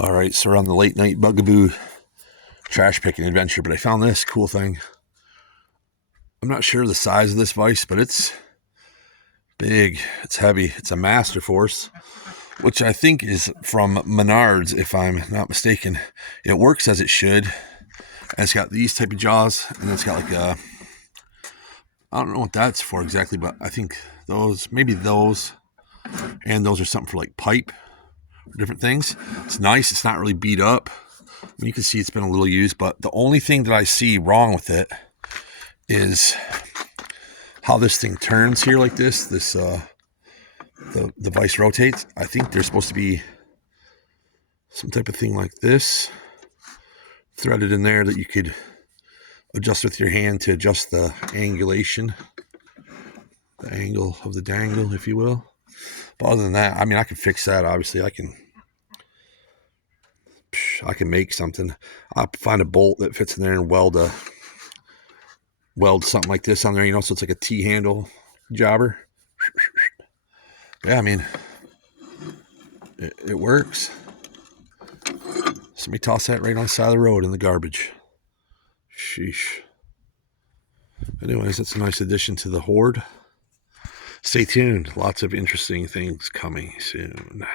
All right, so we're on the late night bugaboo trash picking adventure, but I found this cool thing. I'm not sure the size of this vise, but it's big, it's heavy, it's a Master Force, which I think is from Menards, if I'm not mistaken. It works as it should, and it's got these type of jaws, and it's got like a, I don't know what that's for exactly, but I think those, maybe those, and those are something for like pipe, different things. It's nice, it's not really beat up. You can see it's been a little used, but the only thing that I see wrong with it is how this thing turns here like this. The vise rotates. I think there's supposed to be some type of thing like this threaded in there that you could adjust with your hand to adjust the angulation, the angle of the dangle, if you will. But other than that, I mean, I can fix that. Obviously, I can make something. I'll find a bolt that fits in there and weld something like this on there, so it's like a T-handle jobber. Yeah, I mean, it works. Somebody toss that right on the side of the road in the garbage. Sheesh. Anyways, that's a nice addition to the horde. Stay tuned. Lots of interesting things coming soon.